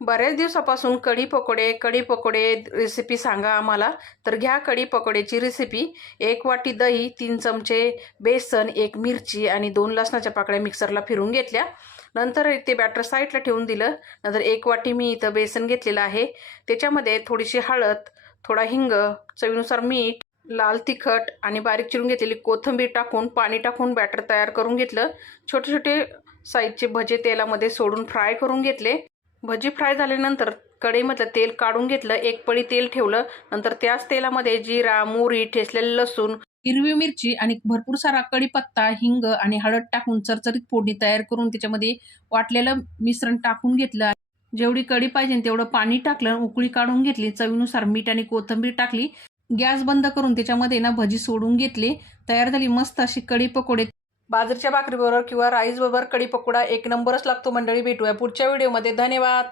बऱ्याच दिवसापासून कढी पकोडे रेसिपी सांगा आम्हाला. तर घ्या कढी पकोड्याची रेसिपी. 1 वाटी दही, 3 चमचे बेसन, 1 मिरची आणि 2 लसणाच्या पाकळ्या मिक्सरला फिरवून घेतल्या. नंतर ते बॅटर साईडला ठेवून दिलं. नंतर 1 वाटी मी इथं बेसन घेतलेलं आहे. त्याच्यामध्ये थोडीशी हळद, थोडा हिंग, चवीनुसार मीठ, लाल तिखट आणि बारीक चिरून घेतलेली कोथिंबीर टाकून पाणी टाकून बॅटर तयार करून घेतलं. छोटे छोटे साईजचे भजे तेलामध्ये सोडून फ्राय करून घेतले. भजी फ्राय झाल्यानंतर कढईमधलं तेल काढून घेतलं. 1 पळी तेल ठेवलं. नंतर त्याच तेलामध्ये जिरा, मोहरी, ठेचलेलं लसूण, हिरवी मिरची आणि भरपूर सारा कढीपत्ता, हिंग आणि हळद टाकून चरचरीत फोडणी तयार करून त्याच्यामध्ये वाटलेलं मिश्रण टाकून घेतलं. जेवढी कढी पाहिजे तेवढं पाणी टाकलं. उकळी काढून घेतली. चवीनुसार मीठ आणि कोथिंबीर टाकली. गॅस बंद करून त्याच्यामध्ये भजी सोडून घेतले. तयार झाली मस्त अशी कढी पकोडे. बाजरीच्या भाकरीबरोबर किंवा राईस बरोबर कढी पकोडा एक नंबरच लागतो मंडळी. भेटूया पुढच्या व्हिडिओमध्ये. धन्यवाद.